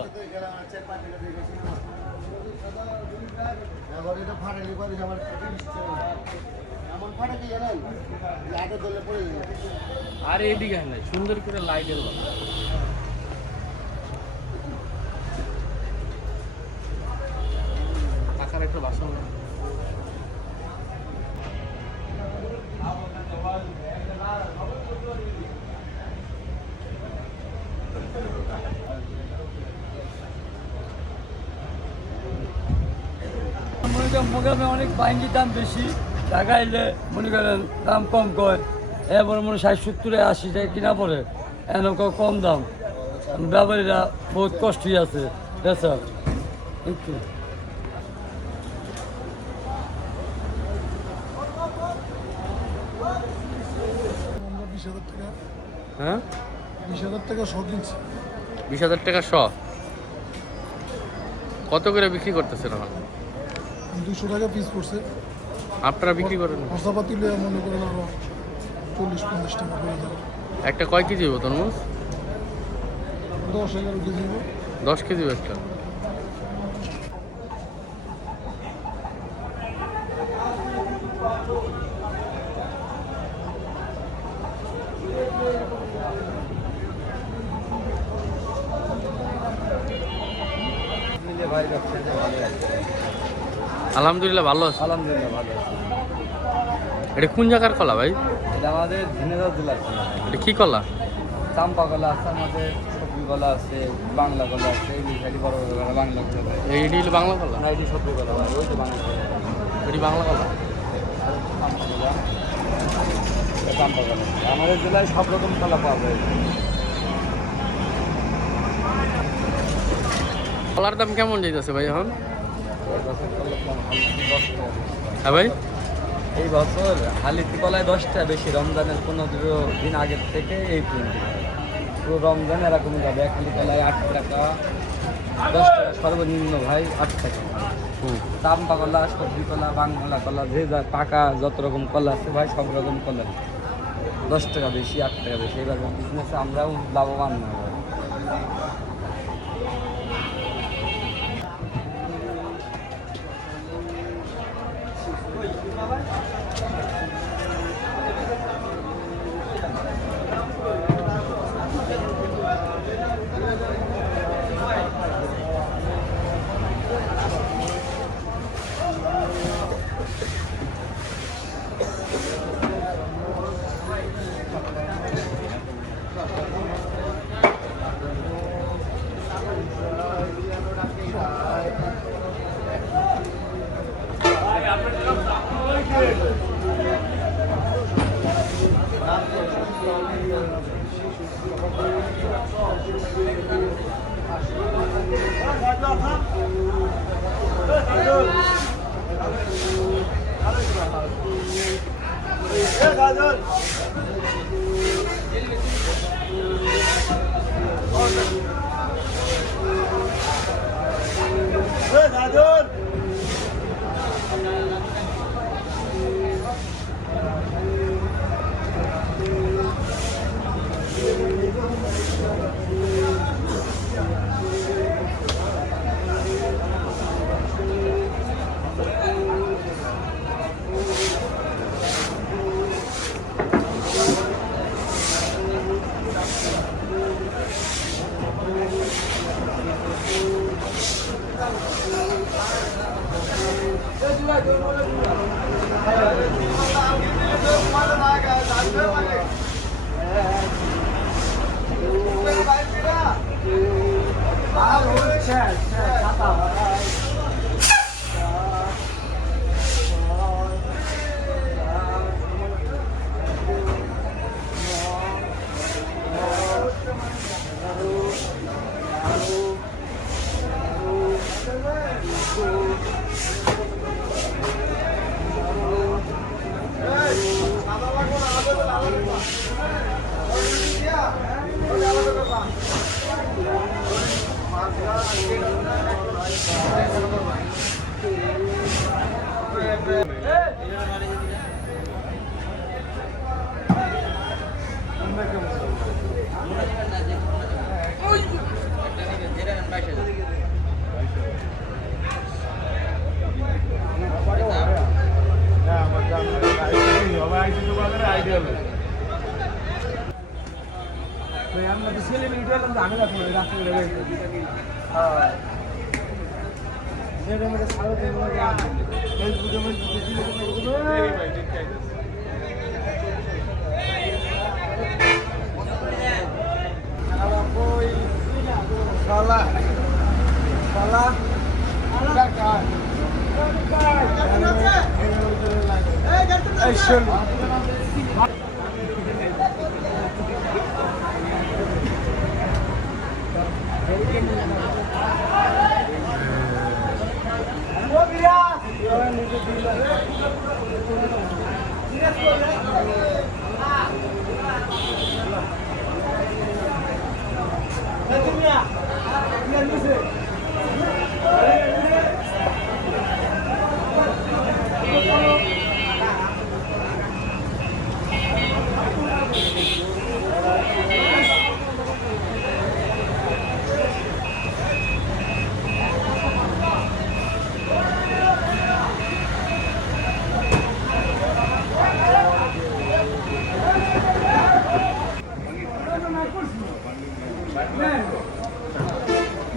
ভালো। আর এইদিকে নাই সুন্দর করে লাইটের ভালো। টাকার একটা বাসন মোকামে অনেক বাইঙ্গির দাম বেশি, টাকা এলে মনে করেন দাম কম কয়, এরপরে মনে 60-70-80 টাকা কিনা পড়ে, এনেক কম দাম। ব্যাপারীরা বহুত কষ্টই আছে বেচা একটু। হ্যাঁ 20,000 টাকা শখ কিনছি। 20,000 টাকা শ। কত করে বিক্রি করতেছেন এখন? 200 টাকা পিস পড়ছে। আপনারা বিক্রি করেন? মশলাপাতি মনে করেন আরো 40-50 টাকা করে যাবে। একটা কয় কেজি হবো তরমুজ? 10-11 কেজি। 10 কেজি একটা। আলহামদুলিল্লাহ ভালো আছে। আলহামদুলিল্লাহ ভালো আছে। এটা কোন জায়গার কলা ভাই? এটা আমাদের ঝিনাইদহ জেলার। এটা কি কলা? চাম্পা কলা আছে, আমাদের সবজি কলা আছে, বাংলা কলা আছে, এই খালি বড় বড় কলা বাংলা কলা। এইটি হলো বাংলা কলা? না, এটি সবজি কলা, ওই তো বাংলা কলা। এটি বাংলা কলা। চাম্পা কলা আমাদের জেলায় সব রকম কলা পাওয়া যায়। কলার দাম কেমন যাইতেছে ভাই এখন? হ্যাঁ ভাই, এই বছর হালিতি কলায় 10টা বেশি, রমজানের 15 দিন আগের থেকে এই পর্যন্ত পুরো রমজান এরকম যাবে। 1 হালি কলায় 8 টাকা, 10 টাকা সর্বনিম্ন ভাই, 8 টাকা। চাম্পা কলা, সবজি কলা, বাংলা কলা, যে যা পাকা যত রকম কলা আছে ভাই, সব রকম কলা 10 টাকা বেশি, 8 টাকা বেশি। এবার বিজনেসে আমরাও লাভবান না ভাই।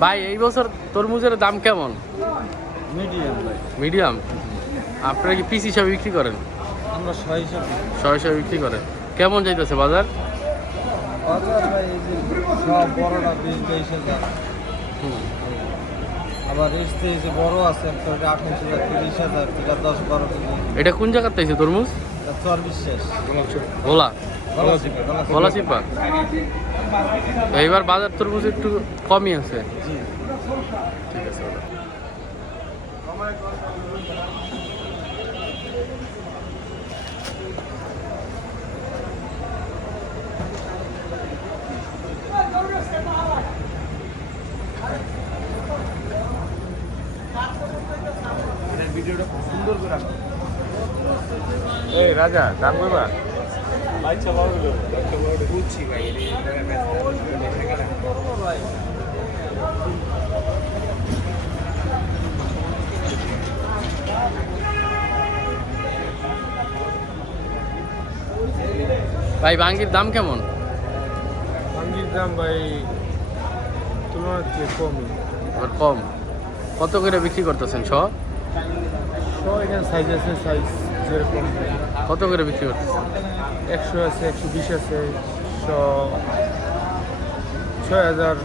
ভাই এই বছর তরমুজের দাম কেমন? মিডিয়াম ভাই। মিডিয়াম। আপনারা কি পিস হিসাবে বিক্রি করেন? আমরা 6 হিসাবে শয়ে বিক্রি করেন। কেমন যাইতেছে বাজার? বাজার ভাই এই যে সব বড়টা 20-22 হাজার। আবার এসতে এসে বড় আছে একটা 28,000 30,000 যেটা 10-12 কেজি। এটা কোন জায়গাতে আছে তরমুজ? চর বিশ্বাস ভোলা গলা ভোলা চিপা। এইবার বাজার তরমুজ একটু কমই আছে। জি। ঠিক আছে। ভিডিওটা খুব সুন্দর করে রাখো। এই রাজা দাম কইবা? আচ্ছা বাবু বুঝছি ভাই ভাই বাঙ্গির দাম কেমন? ভাঙ্গির দাম ভাই তুলনার চেয়ে কমই। এবার কম। কত করে বিক্রি করতেছেন ছ? এখানে সাইজ আছে, সাইজ যেরকম কত করে বিক্রি করতেছেন? 100 আছে, 120 আছে, 6,000,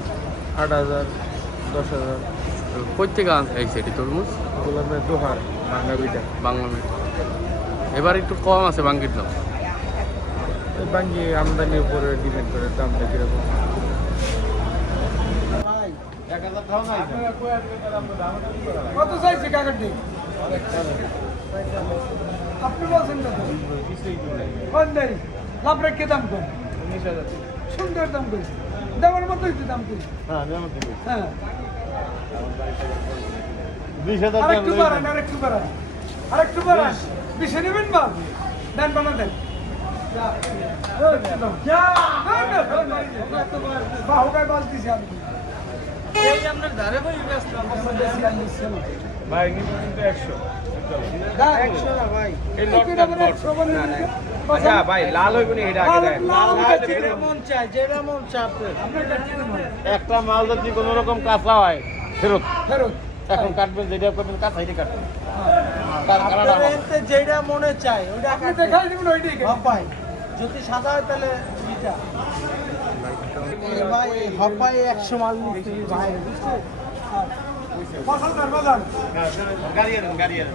8,000, 10,000। কই থেকে আইছে এটি তরমুজ? এগুলো আমরা দোহার ভাঙ্গা বিটা। বাংলা মিট। এবার একটু কম আছে বাঙ্গির দাম। এই ভাঙ্গি আমদানির উপরে ডিপেন্ড করে দামটা কিরকম। কত চাইছে কাকারটি? আপনি বলছেন কত? কোন দেরি? লাভ রেখে দাম কম। সুন্দর দাম কম। দেওয়ার মতোই তো দাম কম। হ্যাঁ। 20,000 আরেকটু বাড়ান, আরেকটু বাড়ান। আরেকটু বাড়ান। 20 নেবেন বা? দেন বানা দেন। বাহুকায় বাস দিছি আমি। এই আপনার ধারে বই ব্যস্ত আমার বেশি আর নিচ্ছে না। ভাই কিন্তু 100। না 100 না ভাই। এই লটটা আচ্ছা ভাই লাল হইব নি এটা আগে দেন। যেটা মন চায়, যেটা মন চায় আপনার কাছে একটা মাল যদি কোনো রকম কাঁচা হয় ফেরত। ফেরত এখন কাটবেন যেটা করবেন কাঁচা এটা কাটবেন। আপনার এতে যেটা মনে চায় ওটা আপনি দেখাই দিবেন ওইটাই হপাই যদি সাদা হয় তাহলে এটা ভাই হপাই 100 মাল নিতে ভাই বুঝছেন ফসল কর বাজার গাড়িয়া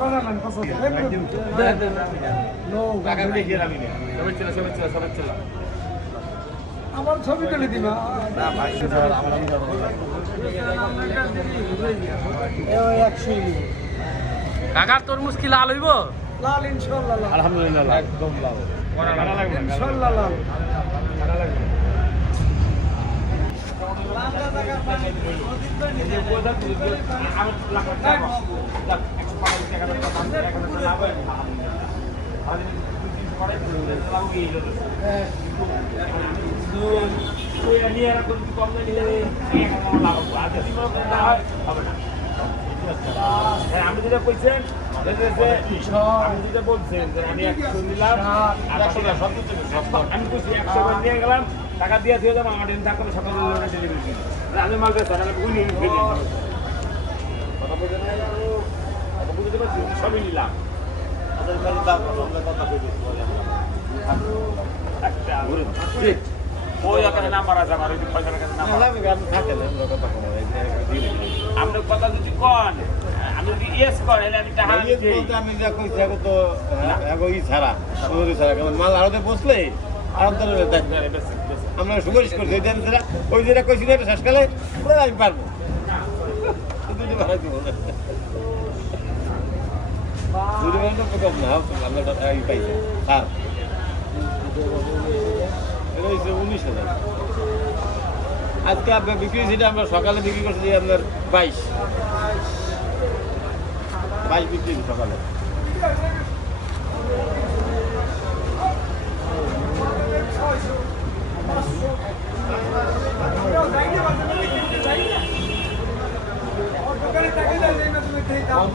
বাজার না ফসল দে নো টাকা দেখিয়ে রাখবি না সবাই চলা আমার ছবি তুলে দিবা না ভাই আমার এই 100 কাকার তরমুজ কি লাল হইব? লাল ইনশাআল্লাহ লাল আলহামদুলিল্লাহ একদম লাল কাটা লাগবে না ইনশাআল্লাহ লাল কাটা লাগবে আমি যেটা বলছেন আমি যেটা বলছেন যে আমি 100 নিলাম আমি বলছি 100 নিয়ে গেলাম টাকা দিয়ে দিয়ে যাবো আমার দিন থাকলে সকালে ডেলিভারি দিন আমি মাল বেচা আমি বুঝলি কথা বলতে কথা বুঝতে পারছি সবই নিলাম ওই এখানে নাম্বার আছে আমার ওই পয়সার কাছে নাম্বার আপনার কথা যদি কন আমি যদি ইয়েস করেন তাহলে আমি টাকা আমি যা কইছি এখন তো ছাড়া মাল আরতে বসলে আর আমরা সুপারিশ করছি ওই যেটা কইছি না শেষকালে আমি পারবো কম না আমরা পাইছি স্যার এটা হচ্ছে 19,000 আজকে আপনার বিক্রি সেটা আমরা সকালে বিক্রি করছি আপনার 22 বিক্রি সকালে দোকানে টাকা দেয় না তুমি সেই দাম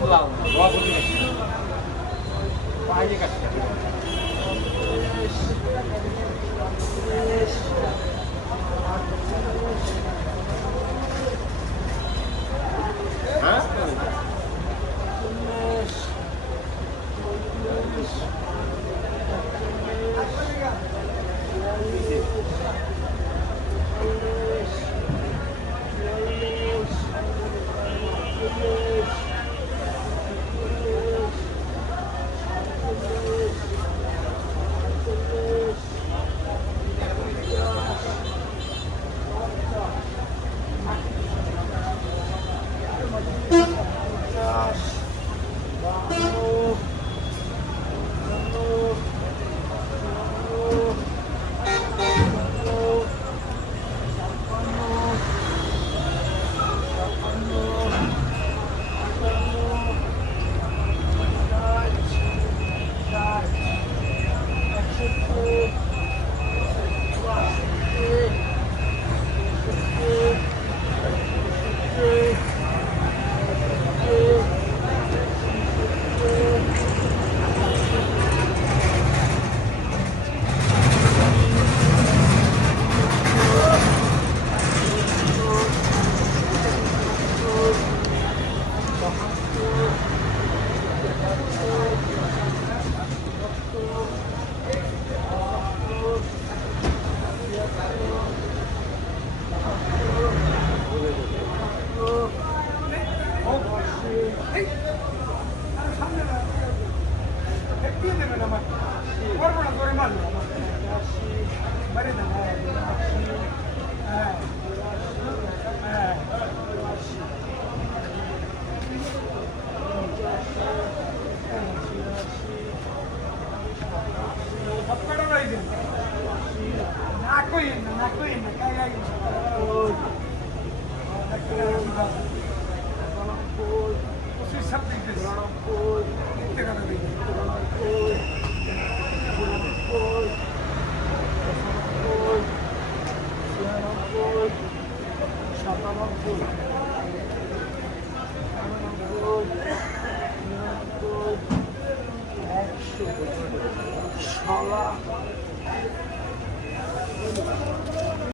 শালা